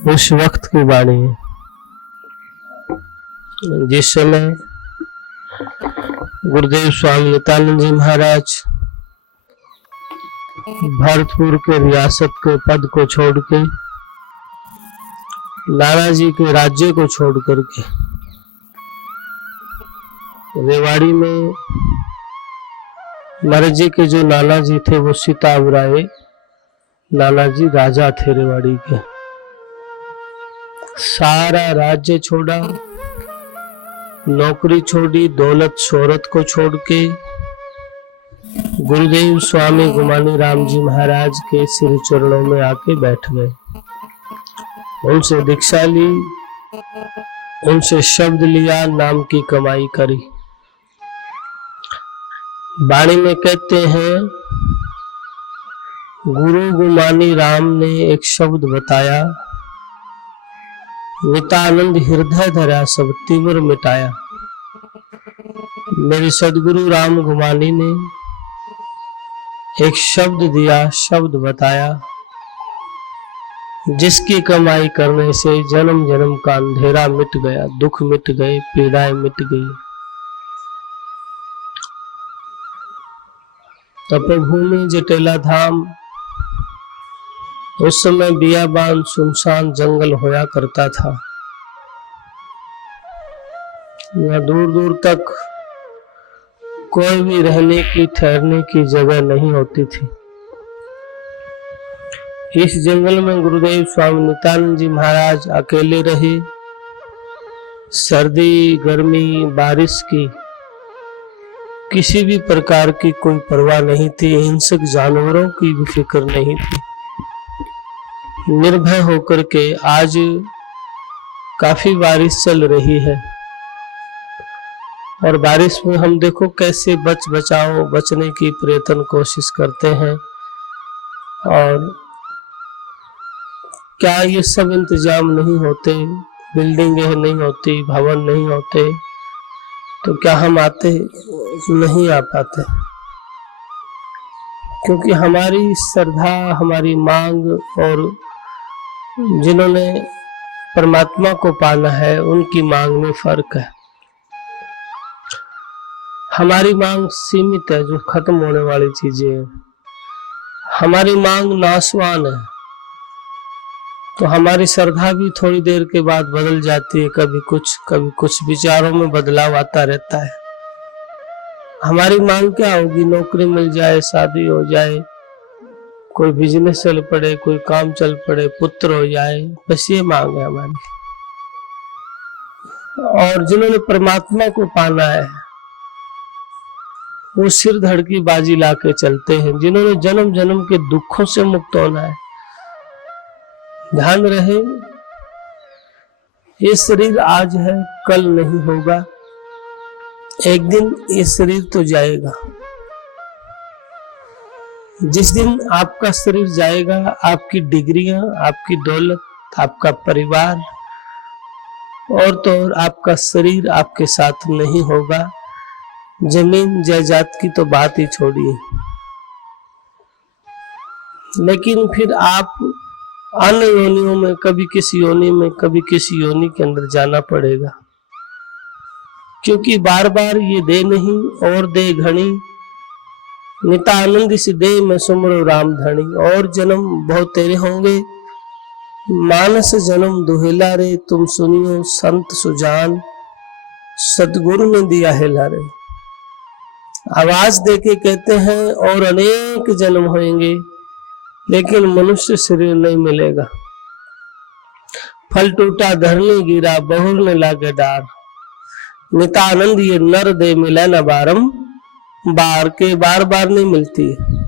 उस वक्त की वाणी है जिस समय गुरुदेव स्वामी नित्यानंद जी महाराज भरतपुर के रियासत के पद को छोड़ के, लाला जी के राज्य को छोड़ करके रेवाड़ी में महाराज जी के जो लाला जी थे वो सीताबराय लाला जी राजा थे रेवाड़ी के। सारा राज्य छोड़ा, नौकरी छोड़ी, दौलत शोहरत को छोड़ के गुरुदेव स्वामी गुमानी राम जी महाराज के श्री चरणों में आके बैठ गए। उनसे दीक्षा ली, उनसे शब्द लिया, नाम की कमाई करी। वाणी में कहते हैं गुरु गुमानी राम ने एक शब्द बताया, नितानंद हृदय धरा सब तीव्र मिटाया। मेरे सदगुरु राम गुमानी ने एक शब्द दिया, शब्द बताया, जिसकी कमाई करने से जन्म जन्म का अंधेरा मिट गया, दुख मिट गए, पीड़ाएं मिट गई। तपोभूमि जटेला धाम उस समय बियाबान सुनसान जंगल होया करता था। यहाँ दूर दूर तक कोई भी रहने की ठहरने की जगह नहीं होती थी। इस जंगल में गुरुदेव स्वामी नित्यानंद जी महाराज अकेले रहे। सर्दी, गर्मी, बारिश की किसी भी प्रकार की कोई परवाह नहीं थी। हिंसक जानवरों की भी फिक्र नहीं थी। निर्भय होकर के आज काफी बारिश चल रही है और बारिश में हम देखो कैसे बचने की प्रयत्न कोशिश करते हैं। और क्या ये सब इंतजाम नहीं होते, बिल्डिंगें नहीं होती, भवन नहीं होते, तो क्या हम आते नहीं आ पाते? क्योंकि हमारी श्रद्धा, हमारी मांग और जिन्होंने परमात्मा को पाना है उनकी मांग में फर्क है। हमारी मांग सीमित है, जो खत्म होने वाली चीजें है। हमारी मांग नाशवान है, तो हमारी श्रद्धा भी थोड़ी देर के बाद बदल जाती है। कभी कुछ विचारों में बदलाव आता रहता है। हमारी मांग क्या होगी? नौकरी मिल जाए, शादी हो जाए, कोई बिजनेस चल पड़े, कोई काम चल पड़े, पुत्र हो जाए, बस ये मांग है हमारी। और जिन्होंने परमात्मा को पाना है वो सिर धड़ की बाजी लाके चलते हैं। जिन्होंने जन्म जन्म के दुखों से मुक्त होना है, ध्यान रहे ये शरीर आज है, कल नहीं होगा। एक दिन ये शरीर तो जाएगा। जिस दिन आपका शरीर जाएगा, आपकी डिग्रियां, आपकी दौलत, आपका परिवार और तो और आपका शरीर आपके साथ नहीं होगा। जमीन जायदाद की तो बात ही छोड़िए, लेकिन फिर आप अन्य योनियों में, कभी किसी योनि में, कभी किसी योनि के अंदर जाना पड़ेगा। क्योंकि बार बार ये दे नहीं और दे घनी, नितानंद इस दे में सुमरो राम धनी। और जन्म बहुत तेरे होंगे, मानस जन्म दुहेला रे, तुम सुनियो संत सुजान, सतगुरु ने दिया है लारे। आवाज देके कहते हैं और अनेक जन्म होंगे, लेकिन मनुष्य शरीर नहीं मिलेगा। फल टूटा धरनी गिरा, बहुर ने लागे डार, नितानंद ये नर दे मिला न बारम बार के, बार बार नहीं मिलती है।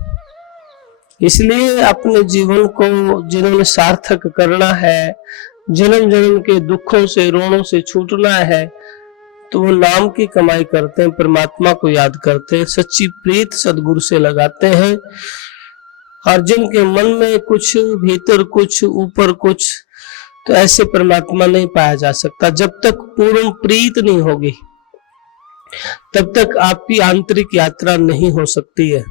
इसलिए अपने जीवन को जिन्होंने सार्थक करना है, जन्म जन्म के दुखों से, रोनों से छूटना है, तो वो नाम की कमाई करते हैं, परमात्मा को याद करते हैं, सच्ची प्रीत सदगुरु से लगाते हैं। और जिनके मन में कुछ, भीतर कुछ, ऊपर कुछ, तो ऐसे परमात्मा नहीं पाया जा सकता। जब तक पूर्ण प्रीत नहीं होगी तब तक आपकी आंतरिक यात्रा नहीं हो सकती है।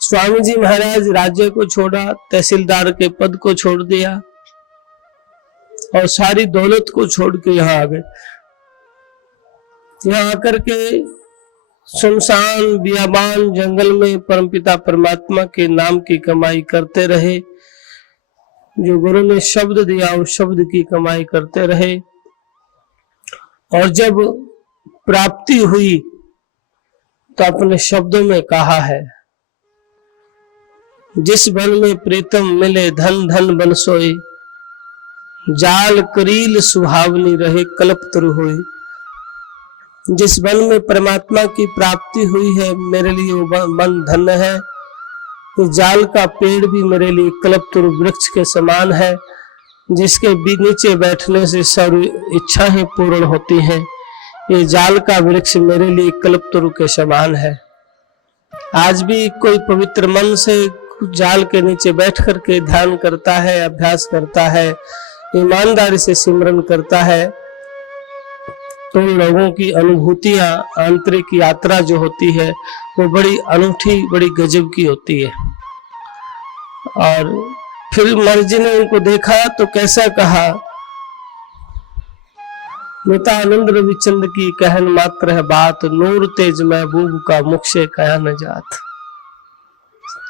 स्वामी जी महाराज राज्य को छोड़ा, तहसीलदार के पद को छोड़ दिया, और सारी दौलत को छोड़ के यहाँ आ गए। यहाँ आकर के सुनसान बियाबान जंगल में परमपिता परमात्मा के नाम की कमाई करते रहे। जो गुरु ने शब्द दिया उस शब्द की कमाई करते रहे। और जब प्राप्ति हुई तो अपने शब्दों में कहा है, जिस बन में प्रीतम मिले धन धन बन सोए, जाल करील सुहावनी रहे कल्प तरु होए। जिस वन में परमात्मा की प्राप्ति हुई है मेरे लिए वो वन धन्य है। तो जाल का पेड़ भी मेरे लिए कल्पतरु वृक्ष के समान है, जिसके नीचे बैठने से सर्व इच्छाएं पूर्ण होती हैं। ये जाल का वृक्ष मेरे लिए कल्पतरु के समान है। आज भी कोई पवित्र मन से जाल के नीचे बैठ करके ध्यान करता है, अभ्यास करता है, ईमानदारी से सिमरन करता है, तो उन लोगों की अनुभूतियां, आंतरिक यात्रा जो होती है वो बड़ी अनूठी, बड़ी गजब की होती है। और फिर मर्जी ने उनको देखा तो कैसा कहा, नेता आनंद रविचंद की कहन मात्र है बात, नूर तेज महबूब का मुख से कहा न जात।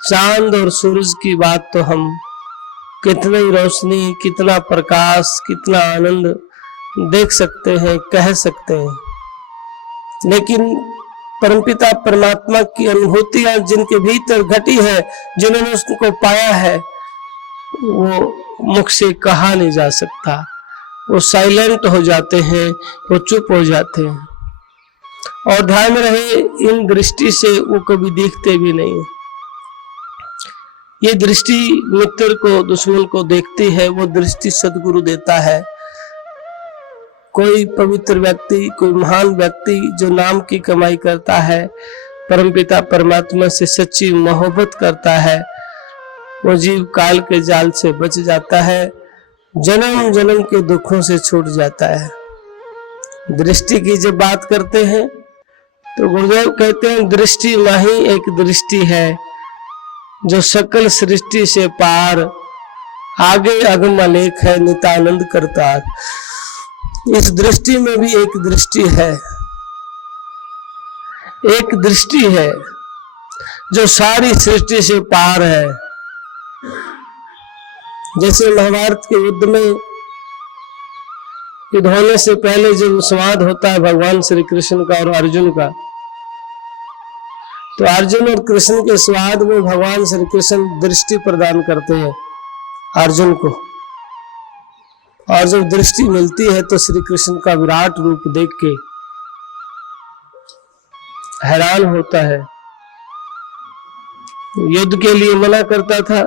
चांद और सूरज की बात तो हम कितनी रोशनी, कितना प्रकाश, कितना आनंद देख सकते हैं, कह सकते हैं, लेकिन परमपिता परमात्मा की अनुभूतियां जिनके भीतर घटी है, जिन्होंने उसको पाया है, वो मुख से कहा नहीं जा सकता। वो साइलेंट हो जाते हैं, वो चुप हो जाते हैं। और ध्यान रहे, इन दृष्टि से वो कभी दिखते भी नहीं। ये दृष्टि मित्र को, दुश्मन को देखती है, वो दृष्टि सदगुरु देता है। कोई पवित्र व्यक्ति, कोई महान व्यक्ति जो नाम की कमाई करता है, परमपिता परमात्मा से सच्ची मोहब्बत करता है, वो जीव काल के जाल से बच जाता है, जन्म जन्म के दुखों से छूट जाता है। दृष्टि की जब बात करते हैं तो गुरुदेव कहते हैं, दृष्टि माही एक दृष्टि है जो सकल सृष्टि से पार, आगे अगम अलेख है नितानंद करतार। इस दृष्टि में भी एक दृष्टि है, एक दृष्टि है जो सारी सृष्टि से पार है। जैसे महाभारत के युद्ध में युद्ध होने से पहले जब संवाद होता है भगवान श्री कृष्ण का और अर्जुन का, तो अर्जुन और कृष्ण के संवाद में भगवान श्री कृष्ण दृष्टि प्रदान करते हैं अर्जुन को। और जब दृष्टि मिलती है तो श्री कृष्ण का विराट रूप देख के हैरान होता है। युद्ध के लिए मना करता था,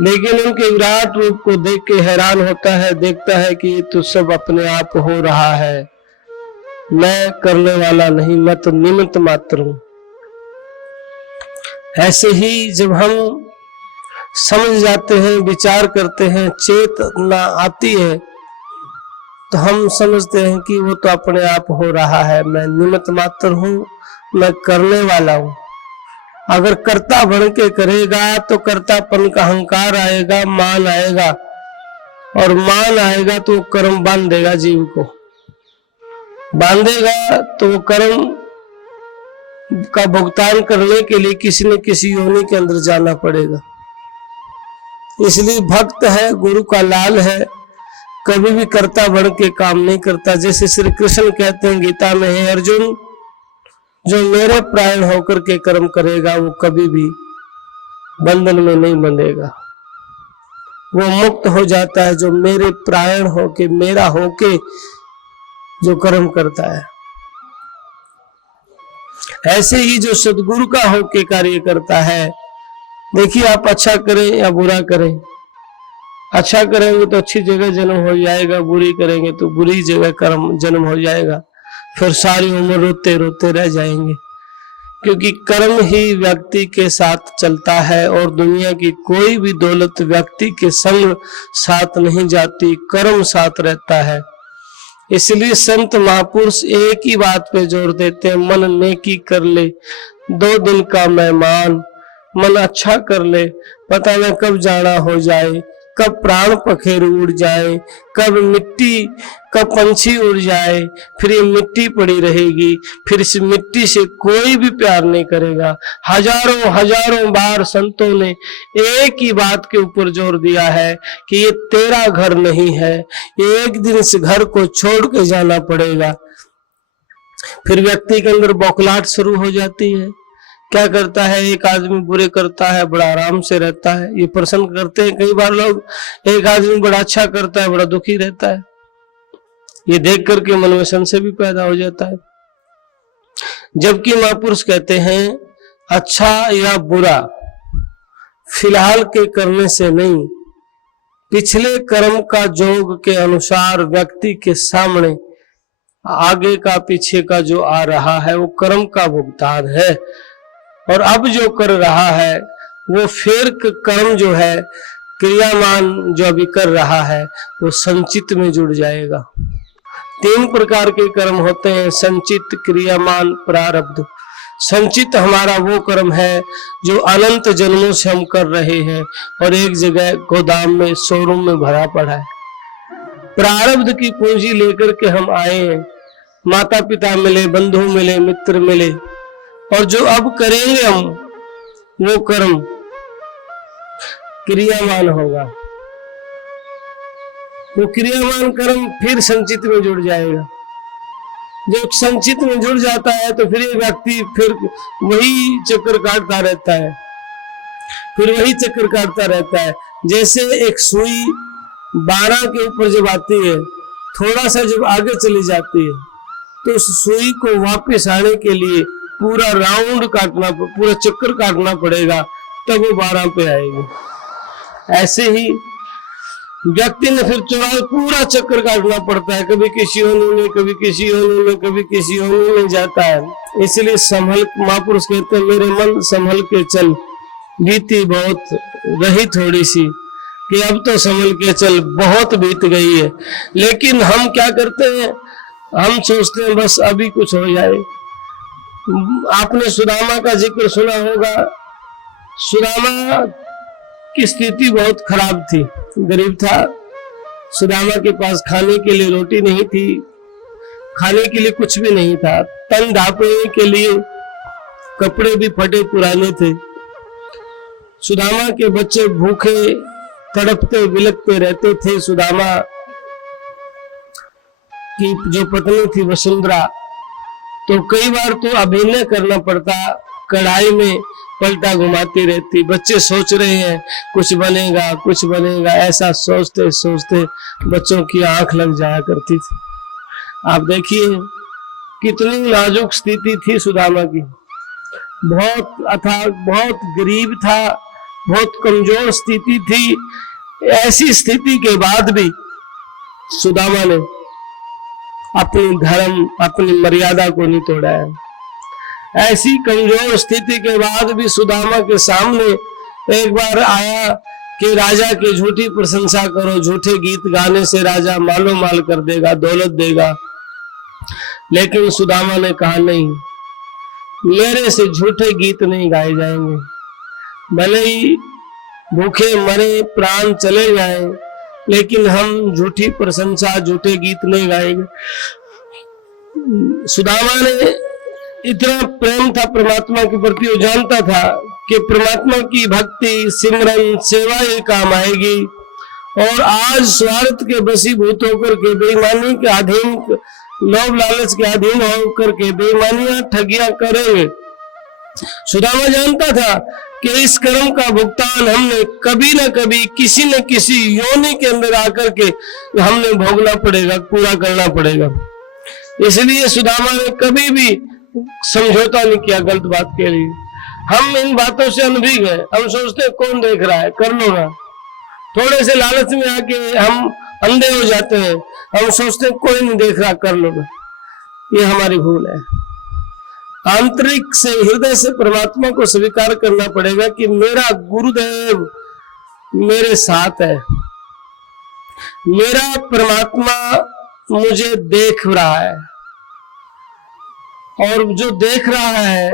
लेकिन उनके विराट रूप को देख के हैरान होता है, देखता है कि ये तो सब अपने आप हो रहा है, मैं करने वाला नहीं, मैं तो निमित्त मात्र हूं। ऐसे ही जब हम समझ जाते हैं, विचार करते हैं, चेतना आती है, तो हम समझते हैं कि वो तो अपने आप हो रहा है, मैं निमित्त मात्र हूं, मैं करने वाला हूं। अगर कर्ता बन के करेगा तो कर्तापन का अहंकार आएगा, मान आएगा, और मान आएगा तो वो कर्म बांध देगा, जीव को बांधेगा, तो वो कर्म का भुगतान करने के लिए किसी न किसी योनि के अंदर जाना पड़ेगा। इसलिए भक्त है, गुरु का लाल है, कभी भी कर्ता बन के काम नहीं करता। जैसे श्री कृष्ण कहते हैं गीता में, है अर्जुन, जो मेरे प्राण होकर के कर्म करेगा वो कभी भी बंधन में नहीं बंधेगा, वो मुक्त हो जाता है। जो मेरे प्राण होके, मेरा होके जो कर्म करता है, ऐसे ही जो सदगुरु का होके कार्य करता है। देखिए, आप अच्छा करें या बुरा करें, अच्छा करेंगे तो अच्छी जगह जन्म हो जाएगा, बुरी करेंगे तो बुरी जगह कर्म जन्म हो जाएगा, फिर सारी उम्र रोते रोते रह जाएंगे। क्योंकि कर्म ही व्यक्ति के साथ चलता है, और दुनिया की कोई भी दौलत व्यक्ति के संग साथ नहीं जाती, कर्म साथ रहता है। इसलिए संत महापुरुष एक ही बात पे जोर देते हैं, मन नेकी कर ले 2 दिन का मेहमान, मन अच्छा कर ले, पता न कब जाना हो जाए, कब प्राण पखेरु उड़ जाए, कब मिट्टी, कब पंछी उड़ जाए, फिर ये मिट्टी पड़ी रहेगी, फिर इस मिट्टी से कोई भी प्यार नहीं करेगा। हजारों हजारों बार संतों ने एक ही बात के ऊपर जोर दिया है कि ये तेरा घर नहीं है, ये एक दिन इस घर को छोड़ के जाना पड़ेगा। फिर व्यक्ति के अंदर बौखलाहट शुरू हो जाती है। क्या करता है, एक आदमी बुरे करता है, बड़ा आराम से रहता है। ये प्रश्न करते हैं कई बार लोग, एक आदमी बड़ा अच्छा करता है, बड़ा दुखी रहता है। ये देख करके मन में संशय भी पैदा हो जाता है। जबकि महापुरुष कहते हैं अच्छा या बुरा फिलहाल के करने से नहीं, पिछले कर्म का जोग के अनुसार व्यक्ति के सामने आगे का पीछे का जो आ रहा है वो कर्म का भुगतान है। और अब जो कर रहा है वो फिर कर्म जो है, क्रियामान जो अभी कर रहा है वो संचित में जुड़ जाएगा। 3 प्रकार के कर्म होते हैं, संचित, क्रियामान, प्रारब्ध। संचित हमारा वो कर्म है जो अनंत जन्मों से हम कर रहे हैं और एक जगह गोदाम में, शोरूम में भरा पड़ा है। प्रारब्ध की पूंजी लेकर के हम आए हैं, माता पिता मिले, बंधु मिले, मित्र मिले, और जो अब करेंगे हम वो कर्म क्रियामान होगा। वो क्रियामान कर्म फिर संचित में जुड़ जाएगा। जब संचित में जुड़ जाता है तो फिर ये व्यक्ति फिर वही चक्कर काटता रहता है, फिर वही चक्कर काटता रहता है। जैसे एक सुई 12 के ऊपर जब आती है, थोड़ा सा जब आगे चली जाती है तो उस सुई को वापस आने के लिए पूरा राउंड काटना, पूरा चक्कर काटना पड़ेगा, तब वो 12 पे आएगी। ऐसे ही व्यक्ति ने फिर चौराहे पूरा चक्कर काटना पड़ता है, कभी किसी होने में, कभी किसी होने में, कभी किसी होने में जाता है। इसलिए संभल, महापुरुष कहते हैं मेरे मन संभल के चल, बीती बहुत रही थोड़ी सी, कि अब तो संभल के चल, बहुत बीत गई है। लेकिन हम क्या करते हैं, हम सोचते हैं बस अभी कुछ हो जाए। आपने सुदामा का जिक्र सुना होगा। सुदामा की स्थिति बहुत खराब थी, गरीब था। सुदामा के पास खाने के लिए रोटी नहीं थी, खाने के लिए कुछ भी नहीं था, तन ढांपने के लिए कपड़े भी फटे पुराने थे। सुदामा के बच्चे भूखे तड़पते बिलखते रहते थे। सुदामा की जो पत्नी थी वसुंधरा, तो कई बार तो अभिनय करना पड़ता, कढ़ाई में पलटा घुमाती रहती। बच्चे सोच रहे हैं कुछ बनेगा, कुछ बनेगा, ऐसा सोचते सोचते बच्चों की आंख लग जाया करती थी। आप देखिए कितनी नाजुक स्थिति थी सुदामा की, बहुत अथाह, बहुत गरीब था, बहुत कमजोर स्थिति थी। ऐसी स्थिति के बाद भी सुदामा ने अपनी धर्म, अपनी मर्यादा को नहीं तोड़ा है। ऐसी कमजोर स्थिति के बाद भी सुदामा के सामने एक बार आया कि राजा की झूठी प्रशंसा करो, झूठे गीत गाने से राजा मालो माल कर देगा, दौलत देगा। लेकिन सुदामा ने कहा नहीं, मेरे से झूठे गीत नहीं गाए जाएंगे, भले ही भूखे मरे, प्राण चले जाएं, लेकिन हम झूठी प्रशंसा, झूठे गीत नहीं गाएंगे। सुदामा ने इतना प्रेम था परमात्मा के प्रति, वो जानता था कि परमात्मा की भक्ति, सिमरन, सेवा ही काम आएगी। और आज स्वार्थ के बसीभूत होकर के, बेईमानी के अधीन, लोभ लालच के अधीन होकर के बेईमानियां, ठगियां करेंगे। सुदामा जानता था कि इस कर्म का भुगतान हमने कभी न कभी, किसी न किसी योनि के अंदर आकर के हमने भोगना पड़ेगा, पूरा करना पड़ेगा। इसलिए सुदामा ने कभी भी समझौता नहीं किया गलत बात के लिए। हम इन बातों से अनभिज्ञ हैं, हम सोचते हैं कौन देख रहा है, कर लो ना। थोड़े से लालच में आके हम अंधे हो जाते हैं, हम सोचते हैं कोई नहीं देख रहा, कर लो ना। ये हमारी भूल है। आंतरिक से, हृदय से परमात्मा को स्वीकार करना पड़ेगा कि मेरा गुरुदेव मेरे साथ है, मेरा परमात्मा मुझे देख रहा है, और जो देख रहा है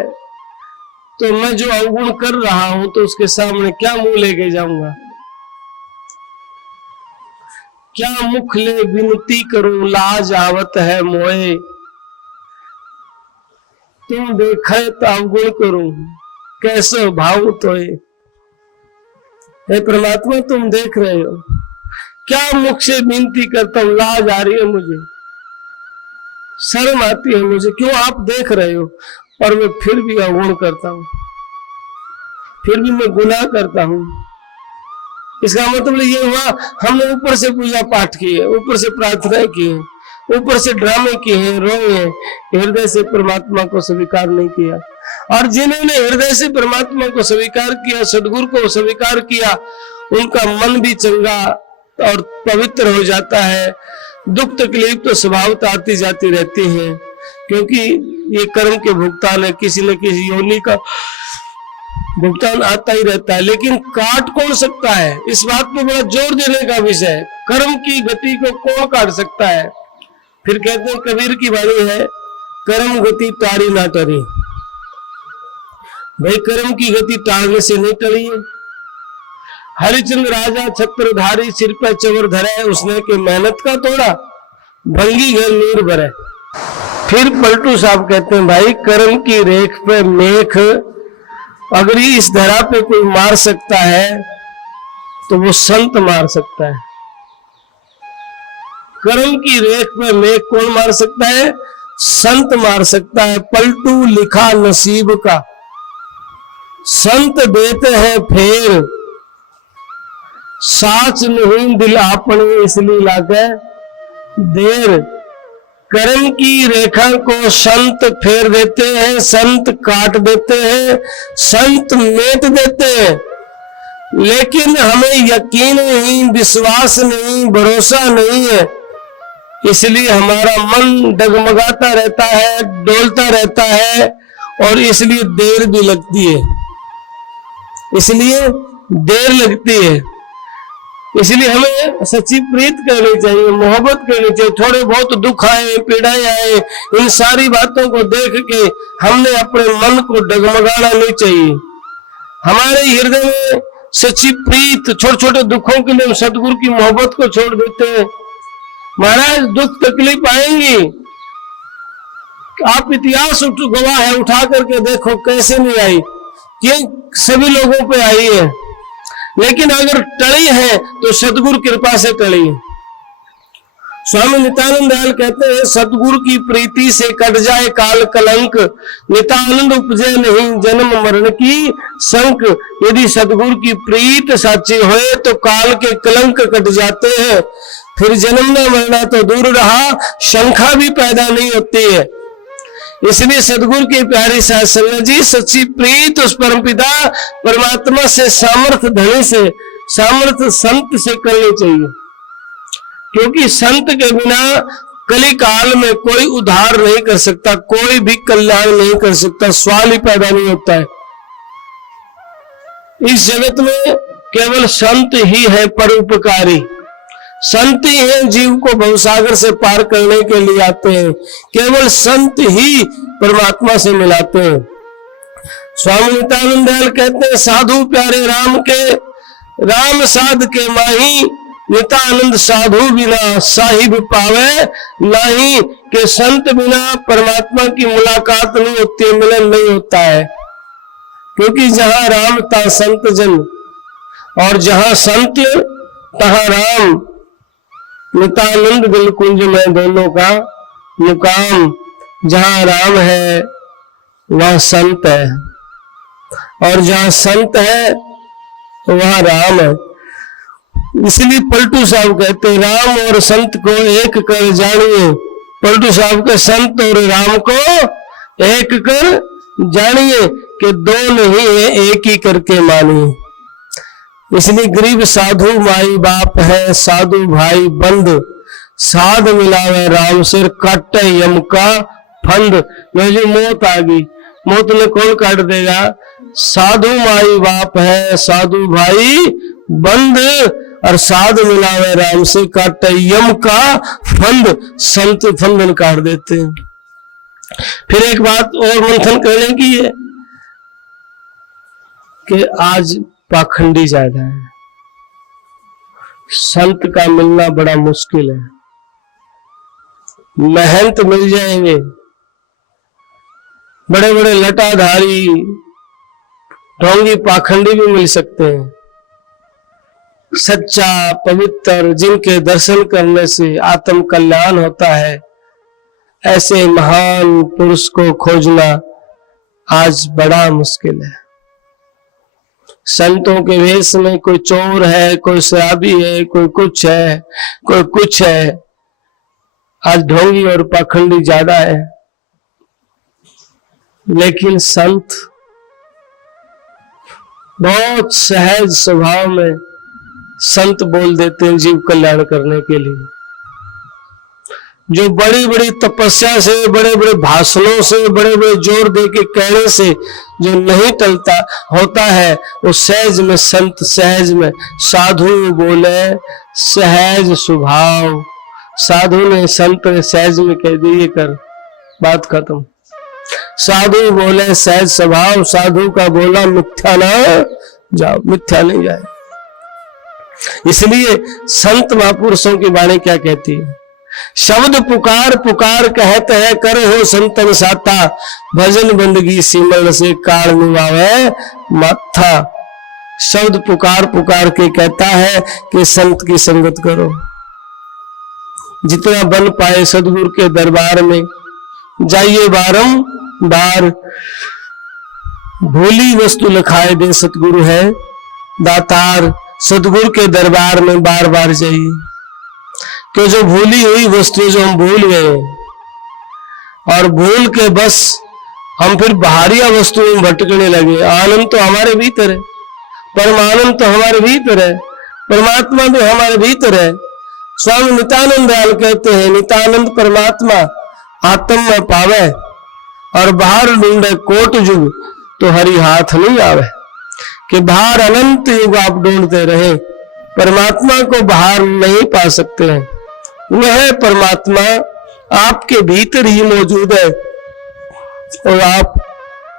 तो मैं जो अवगुण कर रहा हूं तो उसके सामने क्या मुंह लेके जाऊंगा। क्या मुख ले विनती करूं लाज आवत है मोए, तुम देखे तो अवगुण करूं कैसे भाव तोए। हे परमात्मा तुम देख रहे हो, क्या मुख से विनती करता हूं, लाज आ रही है मुझे, शर्म आती है मुझे, क्यों आप देख रहे हो, और मैं फिर भी अवगुण करता हूं, फिर भी मैं गुनाह करता हूं। इसका मतलब ये हुआ हमने ऊपर से पूजा पाठ की है, ऊपर से प्रार्थना की है, ऊपर से ड्रामे किए हैं, रोए हैं, हृदय से परमात्मा को स्वीकार नहीं किया। और जिन्होंने हृदय से परमात्मा को स्वीकार किया, सदगुरु को स्वीकार किया, उनका मन भी चंगा और पवित्र हो जाता है। दुख तकलीफ तो स्वभावतः आती जाती रहती है, क्योंकि ये कर्म के भुगतान है, किसी न किसी योनि का भुगतान आता ही रहता है। लेकिन काट कौन सकता है, इस बात पर बड़ा जोर देने का विषय है, कर्म की गति को कौन काट सकता है। फिर कहते हैं, कबीर की वाणी है, कर्म गति टारी ना टरी। भाई कर्म की गति टारने से नहीं टली है। हरिचंद्र राजा छत्रधारी सिर पर चवर धरे, उसने के मेहनत का तोड़ा भंगी घर नीर भरे। फिर पलटू साहब कहते हैं, भाई कर्म की रेख पे मेख अगर इस धरा पे कोई मार सकता है तो वो संत मार सकता है। कर्म की रेख पे मेघ कौन मार सकता है, संत मार सकता है। पलटू लिखा नसीब का, संत देते हैं फेर, साच नहीं दिल आपने इसलिए लागे देर। कर्म की रेखा को संत फेर देते हैं, संत काट देते हैं, संत मेट देते हैं। लेकिन हमें यकीन नहीं, विश्वास नहीं, भरोसा नहीं है, इसलिए हमारा मन डगमगाता रहता है, डोलता रहता है, और इसलिए देर भी लगती है, इसलिए देर लगती है। इसलिए हमें सच्ची प्रीत करनी चाहिए, मोहब्बत करनी चाहिए। थोड़े बहुत दुख आए, पीड़ाएं आए, इन सारी बातों को देख के हमने अपने मन को डगमगाना नहीं चाहिए। हमारे हृदय में सच्ची प्रीत, छोटे छोटे दुखों के लिए हम सदगुरु की मोहब्बत को छोड़ देते हैं। महाराज दुख तकलीफ आएंगी, आप इतिहास गवाह है, उठा करके देखो कैसे नहीं आई, ये सभी लोगों पे आई है। लेकिन अगर टली है तो सदगुरु कृपा से टली है। स्वामी नित्यानंद दयाल कहते हैं, सदगुरु की प्रीति से कट जाए काल कलंक, नित्यानंद उपजे नहीं जन्म मरण की संक। यदि सदगुरु की प्रीत सच्ची होए तो काल के कलंक कट जाते हैं, फिर जन्मना मरना तो दूर रहा, शंका भी पैदा नहीं होती है। इसलिए सदगुरु की प्यारी साध संगत जी, सच्ची प्रीत उस परमपिता परमात्मा से, सामर्थ्य धनी से, सामर्थ्य संत से करनी चाहिए। क्योंकि संत के बिना कली काल में कोई उद्धार नहीं कर सकता, कोई भी कल्याण नहीं कर सकता, सवाल ही पैदा नहीं होता है। इस जगत में केवल संत ही है परोपकारी, संत ही है जीव को भवसागर से पार करने के लिए आते हैं, केवल संत ही परमात्मा से मिलाते हैं। स्वामी नित्यानंद दयाल कहते हैं, साधु प्यारे राम के, राम साध के माही, नित्यानंद साधु बिना साहिब पावे नहीं। के संत बिना परमात्मा की मुलाकात नहीं होती, मिलन नहीं होता है। क्योंकि जहां राम तहां संत जन, और जहां संत तहां राम। नित्यानंद बिलकुंज में दोनों का मुकाम, जहां राम है वहां संत है, और जहां संत है वहां राम है। इसलिए पलटू साहब कहते हैं, राम और संत को एक कर जानिए। पलटू साहब के संत और राम को एक कर जानिए, कि दो नहीं है एक ही करके मानिए। इसलिए गरीब साधु माई बाप है, साधु भाई बंद, साध मिलावे राम सिर, काटे यम का फंद। जो मौत आ गई, मौत ने कौन काट देगा, साधु माई बाप है, साधु भाई बंद, और साध मिलावे राम से, काटे यम का फंद। संत फंदन काट देते हैं। फिर एक बात और मंथन करने की है कि आज पाखंडी ज्यादा है, संत का मिलना बड़ा मुश्किल है। महंत मिल जाएंगे, बड़े बड़े लटाधारी ढोंगी पाखंडी भी मिल सकते हैं। सच्चा पवित्र जिनके दर्शन करने से आत्म कल्याण होता है, ऐसे महान पुरुष को खोजना आज बड़ा मुश्किल है। संतों के वेश में कोई चोर है, कोई शराबी है, कोई कुछ है, कोई कुछ है। आज ढोंगी और पाखंडी ज्यादा है। लेकिन संत बहुत सहज स्वभाव में संत बोल देते हैं जीव कल्याण करने के लिए। जो बड़ी बड़ी तपस्या से, बड़े बड़े भाषणों से, बड़े बड़े जोर दे के कहने से जो नहीं टलता होता है, वो सहज में संत, सहज में साधु बोले, सहज स्वभाव। साधु ने संत ने सहज में कह दिए कर, बात खत्म। साधु बोले सहज स्वभाव, साधु का बोला मिथ्या ना जाओ, मिथ्या नहीं जाए। इसलिए संत महापुरुषों की वाणी क्या कहती है? शब्द पुकार पुकार कहते हैं, कर हो संतन साता, भजन बंदगी सिमरन से काल निभावे माथा। शब्द पुकार पुकार के कहता है कि संत की संगत करो। जितना बन पाए सदगुरु के दरबार में जाइए बारंबार। भूली वस्तु लखाए दे सतगुरु है दातार। सदगुरु के दरबार में बार बार जाइए, कि जो भूली हुई वस्तु जो हम भूल गए, और भूल के बस हम फिर बाहरिया वस्तुओं में भटकने लगे। आनंद तो हमारे भीतर है, परमानंद तो हमारे भीतर है, परमात्मा तो हमारे भीतर है। स्वामी नित्यानंद दयाल कहते हैं, नित्यानंद परमात्मा आत्म में पावे, और बाहर ढूंढे कोट युग तो हरि हाथ नहीं आवे। कि बाहर अनंत युग आप ढूंढते रहे, परमात्मा को बाहर नहीं पा सकते हैं। वह परमात्मा आपके भीतर ही मौजूद है, और आप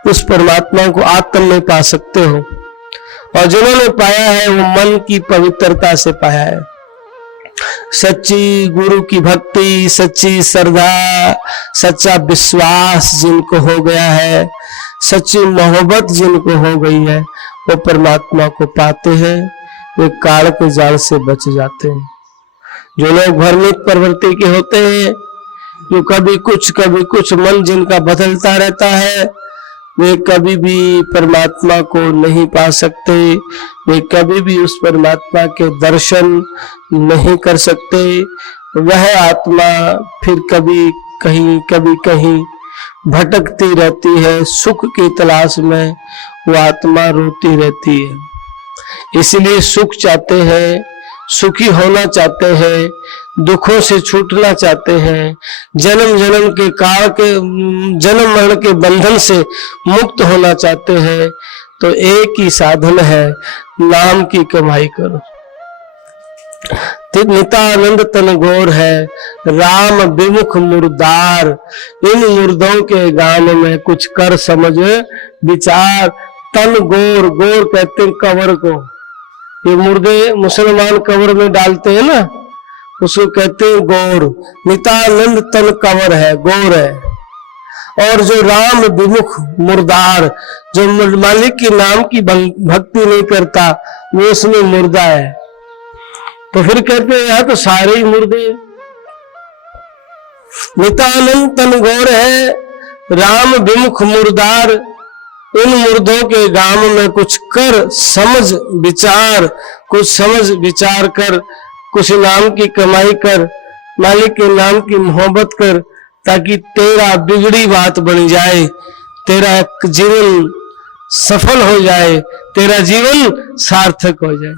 उस परमात्मा को आत्म में पा सकते हो। और जिन्होंने पाया है वो मन की पवित्रता से पाया है। सच्ची गुरु की भक्ति, सच्ची श्रद्धा, सच्चा विश्वास जिनको हो गया है, सच्ची मोहब्बत जिनको हो गई है, वो परमात्मा को पाते हैं। वे काल के जाल से बच जाते हैं। जो लोग भ्रमित प्रवृत्ति के होते हैं, जो कभी कुछ मन जिनका बदलता रहता है, वे कभी भी परमात्मा को नहीं पा सकते। वे कभी भी उस परमात्मा के दर्शन नहीं कर सकते। वह आत्मा फिर कभी कहीं भटकती रहती है। सुख की तलाश में वो आत्मा रोती रहती है। इसलिए सुख चाहते हैं, सुखी होना चाहते हैं, दुखों से छूटना चाहते हैं, जन्म जन्म के काल के जन्म मरण के बंधन से मुक्त होना चाहते हैं, तो एक ही साधन है, नाम की कमाई करो। नित्यानंद तन गोर है, राम विमुख मुर्दार। इन मुर्दों के गान में कुछ कर समझ विचार। तन गोर, गोर कहते हैं कवर को। ये मुर्दे मुसलमान कवर में डालते हैं ना, उसको कहते हैं गोर। नित्यानंद तन कवर है, गोर है। और जो राम विमुख मुर्दार, जो मालिक के नाम की भक्ति नहीं करता, वो उसमें मुर्दा है। तो फिर कहते हैं यहाँ तो सारे ही मुर्दे। नित्यानंद तन गोर है, राम विमुख मुर्दार। इन मुर्दों के गाम में कुछ कर समझ विचार, कुछ समझ विचार कर, कुछ नाम की कमाई कर, मालिक के नाम की मोहब्बत कर, ताकि तेरा बिगड़ी बात बन जाए, तेरा जीवन सफल हो जाए, तेरा जीवन सार्थक हो जाए।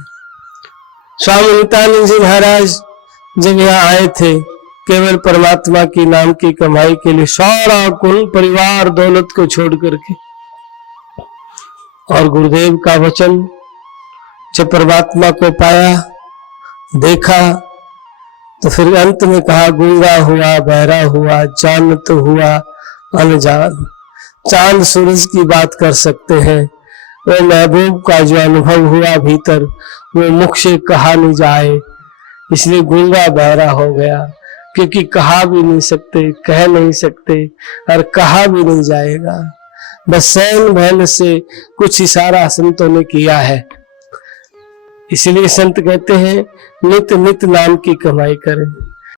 स्वामी नित्यानंद जी महाराज जब यहाँ आए थे, केवल परमात्मा की नाम की कमाई के लिए, सारा कुल परिवार दौलत को छोड़ करके, और गुरुदेव का वचन जब परमात्मा को पाया, देखा, तो फिर अंत में कहा, गूंगा हुआ, बहरा हुआ, जानत हुआ अनजान। चांद सूरज की बात कर सकते हैं, वो महबूब का जो अनुभव हुआ भीतर, वो मुख से कहा नहीं जाए। इसलिए गूंगा बहरा हो गया, क्योंकि कहा भी नहीं सकते, कह नहीं सकते और कहा भी नहीं जाएगा। बस सैन भैल से कुछ इशारा संतों ने किया है। इसलिए संत कहते हैं नित नित नाम की कमाई करें।